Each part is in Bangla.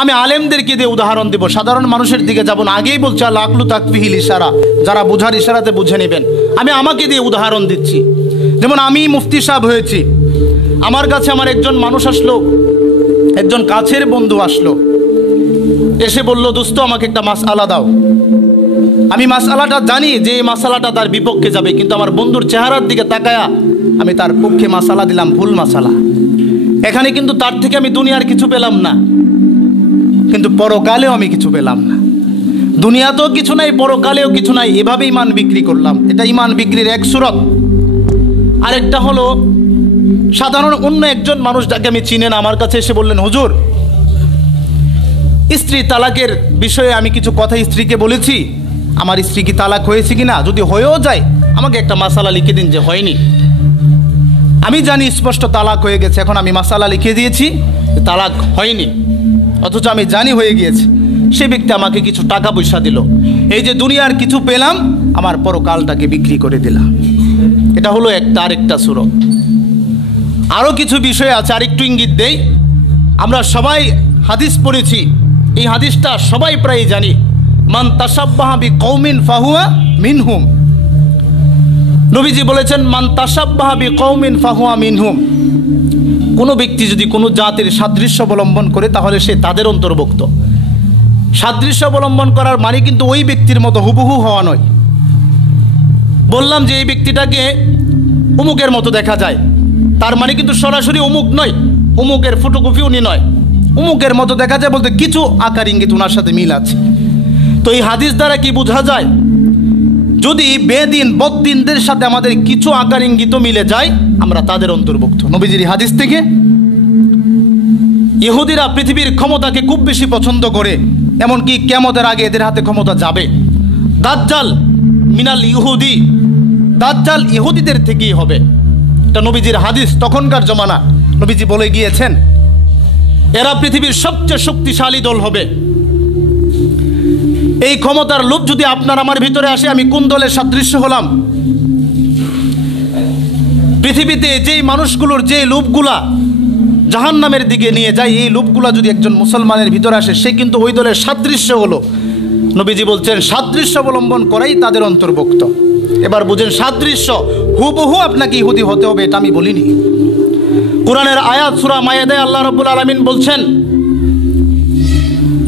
আমি আলেমদেরকে দিয়ে উদাহরণ দেব, সাধারণ মানুষের দিকে যাব না। আগেই বলছি আল আকলু তাকফিহিল ইশারা, যারা বোঝার ইশারাতে বুঝে নেবেন। আমি আমাকে দিয়ে উদাহরণ দিচ্ছি। যেমন আমি মুফতি সাহেব হয়েছি, আমার কাছে আমার একজন মানুষ আসলো, একজন কাছের বন্ধু আসলো, এসে বলল, দোস্ত আমাকে একটা মাসআলা দাও। আমি মাসআলাটা জানি যে এই মাসআলাটা তার বিপক্ষে যাবে, কিন্তু আমার বন্ধুর চেহারার দিকে তাকায়া আমি তার পক্ষে মাসআলা দিলাম, ভুল মাসআলা। এখানে কিন্তু তার থেকে আমি দুনিয়ার কিছু পেলাম না, কিন্তু পরকালেও আমি কিছু পেলাম না। দুনিয়াতেও কিছু নাই, পরকালেও কিছু নাই, এভাবে ইমান বিক্রি করলাম। এটা ইমান বিক্রির এক সুরত। আরেকটা হলো, সাধারণ অন্য একজন মানুষ যাকে আমি চিনি না, আমার কাছে এসে বললেন, হুজুর স্ত্রী তালাকের বিষয়ে আমি কিছু কথা স্ত্রীকে বলেছি, আমার স্ত্রী কি তালাক হয়েছে কিনা, যদি হয়েও যায় আমাকে একটা মাসালা লিখে দিন যে হয়নি। আমি জানি স্পষ্ট তালাক হয়ে গেছে, এখন আমি মাসালা লিখে দিয়েছি তালাক হয়নি, অথচ আমি জানি হয়ে গিয়েছে। সে ব্যক্তি আমাকে কিছু টাকা পয়সা দিল, এই যে দুনিয়ার কিছু পেলাম, আমার পরকালটাকে বিক্রি করে দিলাম। এটা হলো আরেকটা সুরত। আরও কিছু বিষয় আছে, আরেকটু ইঙ্গিত দেই। আমরা সবাই হাদিস পড়েছি, এই হাদিসটা সবাই প্রায় জানি, মান তাসাব্বাহা বিকৌমিন ফাহুয়া মিনহুম। নবীজি বলেছেন, মান তাসাব্বাহা বিকৌমিন ফাহুয়া মিনহুম। কোনো ব্যক্তি যদি কোনো জাতির সাদৃশ্য অবলম্বন করে তাহলে সে তাদের অন্তর্ভুক্ত। সাদৃশ্য অবলম্বন করার মানে কিন্তু ওই ব্যক্তির মতো হুবহু হওয়া নয়। বললাম যে এই ব্যক্তিটাকে অমুকের মতো দেখা যায়, তার মানে কিন্তু সরাসরি অমুক নয়, অমুকের ফটোকপি উনি নয়। অমুকের মতো দেখা যায় বলতে কিছু আকার ইঙ্গিত ওনার সাথে মিল আছে। তো এই হাদিস দ্বারা কি বোঝা যায়, যদি বেদিন বদ্দিনদের সাথে আমাদের কিছু আকার ইঙ্গিত মিলে যায়, আমরা তাদের অন্তর্ভুক্ত। নবীজির হাদিস থেকে, ইহুদিরা পৃথিবীর ক্ষমতাকে খুব বেশি পছন্দ করে, এমনকি কিয়ামতের আগে এদের হাতে ক্ষমতা যাবে। দাজ্জাল মিনাল ইহুদি, দাজ্জাল ইহুদিদের থেকেই হবে। এটা নবীজির হাদিস, তখনকার জমানা। নবীজি বলে গিয়েছেন, এরা পৃথিবীর সবচেয়ে শক্তিশালী দল হবে। এই ক্ষমতার লোভ যদি আপনার আমার ভিতরে আসে, আমি কোন দলের সাদৃশ্য হলাম? পৃথিবীতে যেই মানুষগুলোর যে লোভগুলা জাহান্নামের দিকে নিয়ে যায়, এই লোভগুলা যদি একজন মুসলমানের ভিতরে আসে, সে কিন্তু ওই দলের সাদৃশ্য হলো। নবীজি বলছেন, সাদৃশ্য অবলম্বন করাই তাদের অন্তর্ভুক্ত। এবার বুঝেন, সাদৃশ্য হুবহু আপনাকে ইহুদি হতে হবে এটা আমি বলিনি। কোরআনের আয়াত সূরা মায়েদায় আল্লাহ রাব্বুল আলামিন বলছেন,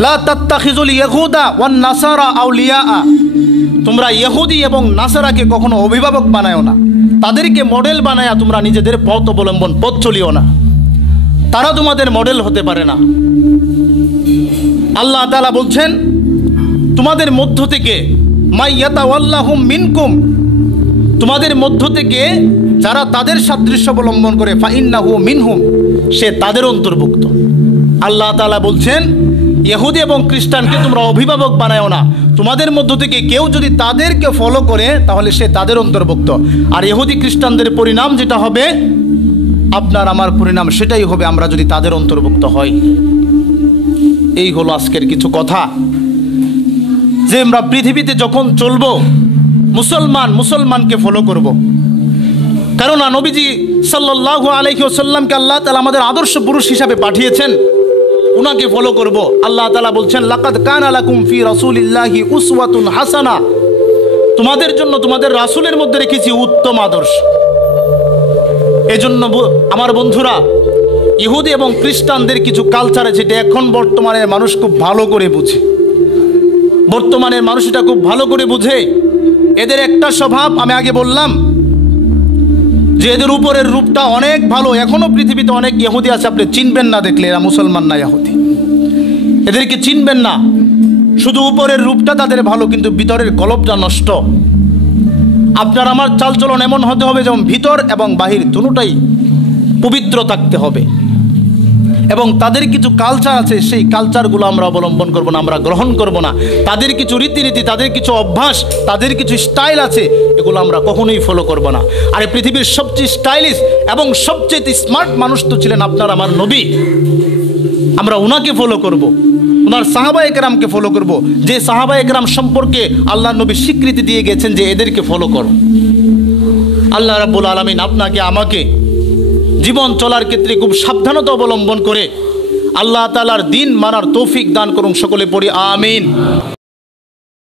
লা তাত্তাখিজুল ইয়াহুদা ওয়ান নাসারা আউলিয়া। তোমরা ইহুদি এবং নাসারাকে কখনো অভিভাবক বানায়ও না, তাদেরকে মডেল বানায়া তোমরা নিজেদের পথ অবলম্বন পথ চলিও না, তারা তোমাদের মডেল হতে পারে না। আল্লাহ তাআলা বলছেন, তোমাদের মধ্য থেকে মাইয়াতাওয়াল্লাহুম মিনকুম, তোমাদের মধ্য থেকে যারা তাদের সাদৃশ্য অবলম্বন করে, ফাইন্নাহু মিনহুম, সে তাদের অন্তর্ভুক্ত। আল্লাহ তাআলা বলছেন, ইহুদি এবং খ্রিস্টানকে তোমরা অভিভাবক বানায়ও না, তোমাদের মধ্য থেকে কেউ যদি তাদেরকে ফলো করে তাহলে সে তাদের অন্তর্ভুক্ত। আর ইহুদি খ্রিস্টানদের পরিণাম যেটা হবে, আপনার আমার পরিণাম সেটাই হবে, আমরা যদি তাদের অন্তর্ভুক্ত হই। এই হলো আজকের কিছু কথা, যে আমরা পৃথিবীতে যখন চলবো মুসলমানকে ফলো করব। কেননা নবীজি সাল্লাল্লাহু আলাইহি ওয়াসাল্লামকে আল্লাহ তাআলা আমাদের আদর্শ পুরুষ হিসাবে পাঠিয়েছেন, উনাকে ফলো করব। আল্লাহ তাআলা বলছেন, লাকাদ কানা লাকুম ফি রাসূলিল্লাহি উসওয়াতুন হাসানা, তোমাদের জন্য তোমাদের রাসূলের মধ্যে রেখেছি উত্তম আদর্শ। এজন্য আমার বন্ধুরা, ইহুদি এবং খ্রিস্টানদের কিছু কালচার আছে, যেটা এখন বর্তমানের মানুষ খুব ভালো করে বুঝে। বর্তমানের মানুষ এটা খুব ভালো করে বুঝে। এদের একটা স্বভাব, আমি আগে বললাম যে এদের উপরের রূপটা অনেক ভালো। এখনো পৃথিবীতে অনেক ইহুদি আছে, আপনি চিনবেন না, দেখলে এরা মুসলমান না ইহুদি, এদেরকে চিনবেন না। শুধু উপরের রূপটা তাদের ভালো, কিন্তু ভিতরের কলবটা নষ্ট। আপনার আমার চালচলন এমন হতে হবে যেমন ভিতর এবং বাহির দুটোটাই পবিত্র থাকতে হবে। এবং তাদের কিছু কালচার আছে, সেই কালচারগুলো আমরা অবলম্বন করব না, আমরা গ্রহণ করব না। তাদের কিছু রীতিনীতি, তাদের কিছু অভ্যাস, তাদের কিছু স্টাইল আছে, এগুলো আমরা কখনোই ফলো করব না। আর পৃথিবীর সবচেয়ে স্টাইলিশ এবং সবচেয়ে স্মার্ট মানুষ তো ছিলেন আপনার আমার নবী, আমরা ওনাকে ফলো করব, ওনার সাহাবায়ে কেরামকে ফলো করব, যে সাহাবায়ে কেরাম সম্পর্কে আল্লাহ নবী স্বীকৃতি দিয়ে গেছেন যে এদেরকে ফলো করো। আল্লাহ রাব্বুল আলামিন আপনাকে আমাকে জীবন চলার ক্ষেত্রে খুব সাবধানতা অবলম্বন করে আল্লাহ তাআলার দিন মানার তৌফিক দান করুন, সকলে পড়ি আমিন।